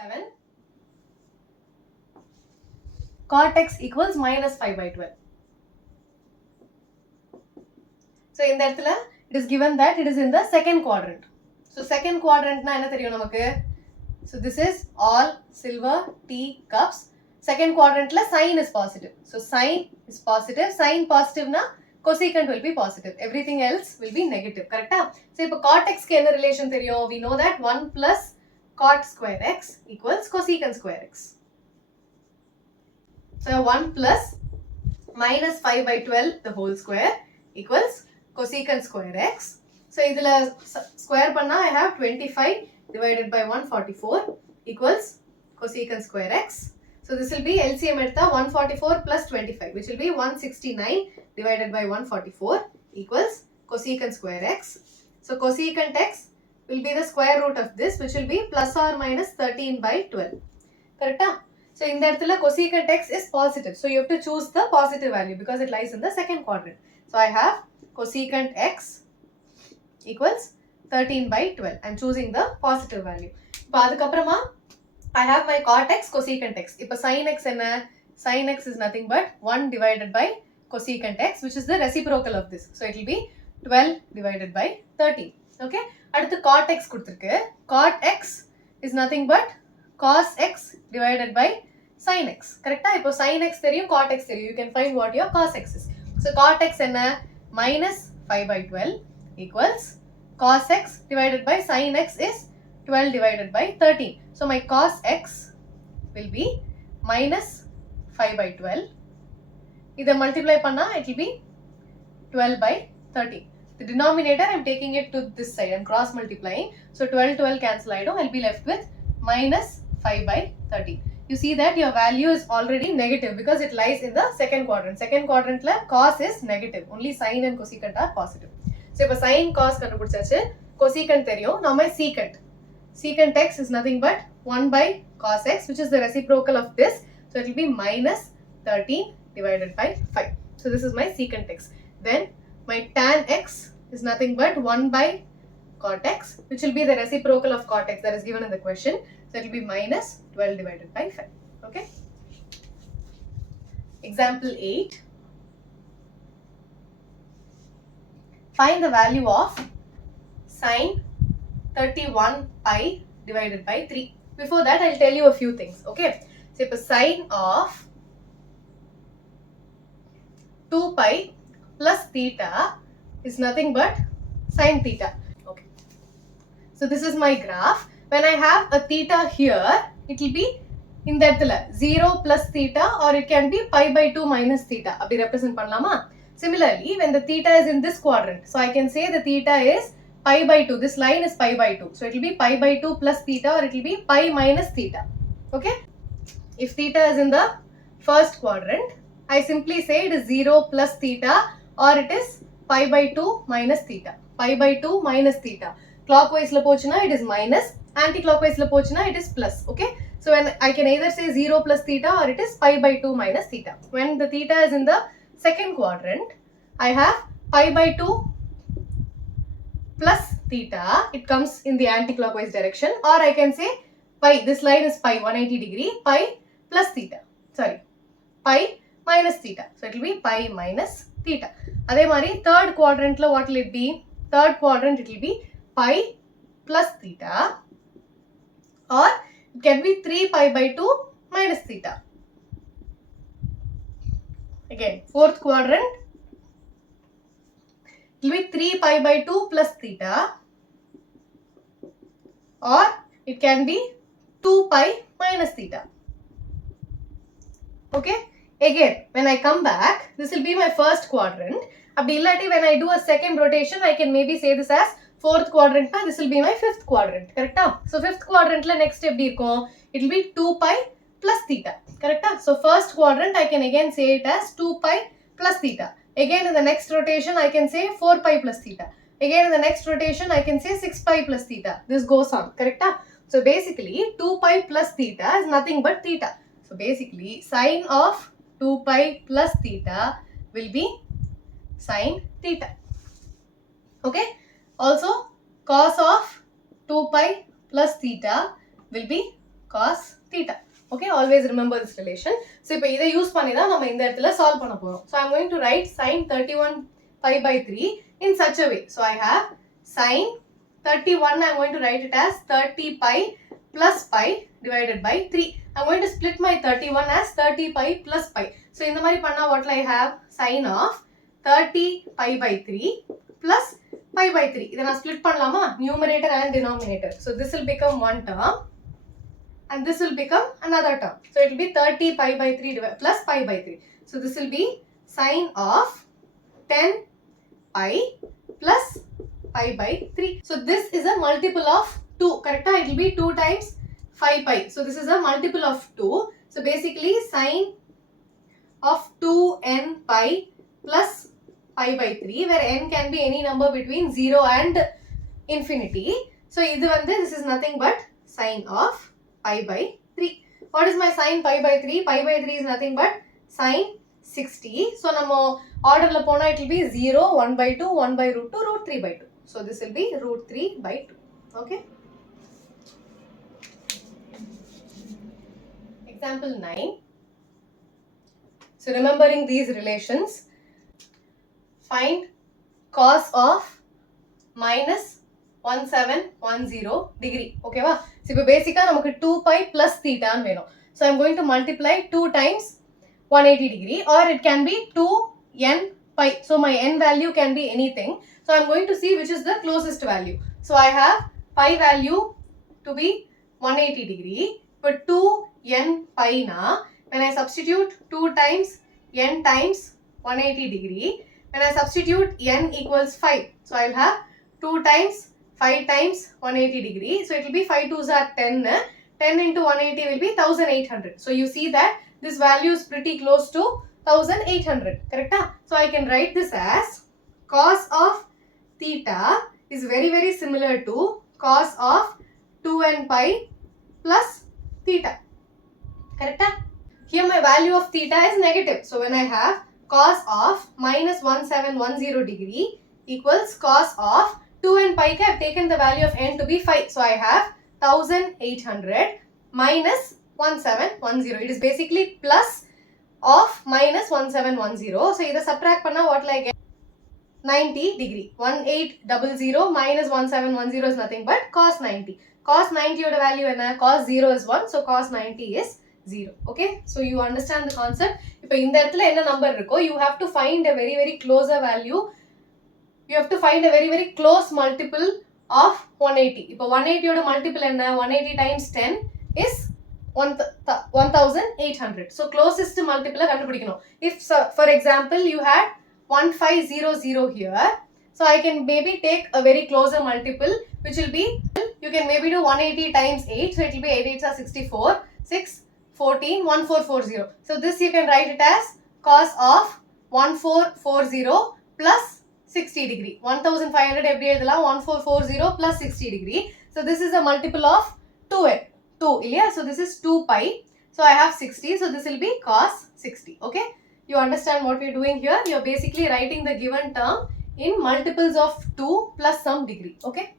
7. Cot x equals minus 5 by 12. So in that it is given that it is in the second quadrant. So second quadrant na enna theriyum namakku. So this is all silver tea cups. Second quadrant la sign is positive. So sign is positive. Sign positive na cosecant will be positive. Everything else will be negative. Correct? So ipo cot x ku enna relation theriyum? We know that 1 plus cot square x equals cosecant square x. So 1 plus minus 5 by 12 the whole square equals cosecant square x. So idhula square panna I have 25 divided by 144 equals cosecant square x. So this will be LCM edutha 144 plus 25 which will be 169 divided by 144 equals cosecant square x. So cosecant x will be the square root of this which will be plus or minus 13 by 12. Correct? So in that cosecant x is positive. So you have to choose the positive value because it lies in the second quadrant. So I have cosecant x equals 13 by 12. I am choosing the positive value. I have my cot x, cosecant x. Now sin x enna? Sin x is nothing but 1 divided by cosecant x which is the reciprocal of this. So it will be 12 divided by 13. Okay. Adutha cot x kuduthirukku. Cot x is nothing but cos x divided by sin x. Correct? Now sin x theriyum, cot x theriyum. You can find what your cos x is. So cot x enna? Minus 5 by 12 equals cos x divided by sin x is 12 divided by 13. So my cos x will be minus 5 by 12. Either multiply panna it will be 12 by 13. The denominator I am taking it to this side. I am cross multiplying. So 12 cancel I will be left with minus 5 by 13. You see that your value is already negative because it lies in the second quadrant. Second quadrant la cos is negative. Only sin and cosecant are positive. So if sin cos kandupidichachu, cosecant theriyum. Now my secant. Secant x is nothing but 1 by cos x which is the reciprocal of this. So it will be minus 13 divided by 5. So this is my secant x. Then my tan x is nothing but 1 by cot x which will be the reciprocal of cot x that is given in the question. So it will be minus 12 divided by 5. Okay. Example 8. Find the value of sine 31 pi divided by 3. Before that I will tell you a few things. Okay. So if a sine of 2 pi plus theta is nothing but sine theta. Okay. So this is my graph. When I have a theta here, it will be in that 0 plus theta or it can be pi by 2 minus theta. Abhi represent pannalama. Similarly, when the theta is in this quadrant, so I can say the theta is pi by 2. This line is pi by 2. So it will be pi by 2 plus theta or it will be pi minus theta. Okay. If theta is in the first quadrant, I simply say it is 0 plus theta or it is pi by 2 minus theta. Pi by 2 minus theta. Clockwise la pochuna it is minus, anti-clockwise la pochuna it is plus. Okay. So when I can either say 0 plus theta or it is pi by 2 minus theta. When the theta is in the second quadrant, I have pi by 2 plus theta. It comes in the anti-clockwise direction, or I can say pi, this line is pi 180 degree, pi plus theta. Sorry, pi minus theta. So it will be pi minus theta. Adhe mari third quadrant la what will it be? Third quadrant it will be pi plus theta or it can be 3 pi by 2 minus theta. Again, fourth quadrant it will be 3 pi by 2 plus theta or it can be 2 pi minus theta. Okay. Again, when I come back, this will be my first quadrant. Abdi illati when I do a second rotation, I can maybe say this as fourth quadrant. This will be my fifth quadrant. Correct? So fifth quadrant la next step it will be 2 pi plus theta. Correct? So first quadrant I can again say it as 2 pi plus theta. Again in the next rotation I can say 4 pi plus theta. Again in the next rotation I can say 6 pi plus theta. This goes on. Correct? So basically 2 pi plus theta is nothing but theta. So basically sine of 2 pi plus theta will be sine theta. Okay. Also cos of 2 pi plus theta will be cos theta. Okay, always remember this relation. So இப்போ இதை use பண்ணி தான் நம்ம இந்த இடத்துல solve பண்ண போறோம். So I'm going to write sin 31 pi by 3 in such a way. So I have sin 31, I'm going to write it as 30 pi plus pi divided by 3. I'm going to split my 31 as 30 pi plus pi. So இந்த மாதிரி பண்ணா what will I have? Sin of 30 pi by 3 plus pi by 3. இதை நான் split பண்ணலாமா? Numerator and denominator. So this will become one term and this will become another term. So it will be 30 pi by 3 plus pi by 3. So this will be sin of 10 pi plus pi by 3. So this is a multiple of 2, correct? It will be 2 times 5 pi. So this is a multiple of 2. So basically sin of 2n pi plus pi by 3, where n can be any number between 0 and infinity. So this is nothing but sin of pi by 3. What is my sin pi by 3? Pi by 3 is nothing but sin 60. So நம்ம orderல போனா it will be 0, 1 by 2, 1 by root 2, root 3 by 2. So this will be root 3 by 2. Okay. Example 9. So remembering these relations, find cos of minus 1710 degree. Okay va? So இப்போ பேசிக்கா நமக்கு 2 pi plus theta வேணும். So I'm going to multiply 2 times 180 degree, or it can be 2n pi. So my n value can be anything. So I'm going to see which is the closest value. So I have pi value to be 180 degree. But 2n pi na, when I substitute 2 times n times 180 degree, when I substitute n equals 5. So I'll have 2 times 5 times 180 degree. So it will be 5 2s are 10. 10 into 180 will be 1800. So you see that this value is pretty close to 1800. Correct? So I can write this as cos of theta is very very similar to cos of 2n pi plus theta. Correct? Here my value of theta is negative. So when I have cos of minus 1710 degree equals cos of 2n pi, I have taken the value of n to be 5. So I have 1800 minus 1710. It is basically plus of minus 1710. So either subtract panna what will I get? 90 degree. 1800 minus 1710 is nothing but cos 90. Cos 90 oda value enna? Cos 0 is 1. So cos 90 is 0. Okay. So you understand the concept. If in the enna number irukko, you have to find a very very closer value. You have to find a very very close multiple of 180. If 180 oda multiple enna? 180 times 10 is 1800. So closest multiple kandupidikanum. If for example you had 1500 here, so I can maybe take a very closer multiple, which will be, you can maybe do 180 times 8, so it will be 8 8s are 64, 6 14 1440. So this you can write it as cos of 1440 plus 60 degree. 1500 every edala 1440 plus 60 degree. So this is a multiple of 2 yeah? So this is 2 pi. So I have 60. So this will be cos 60. Okay. You understand what we're doing here? You're basically writing the given term in multiples of 2 plus some degree. Okay.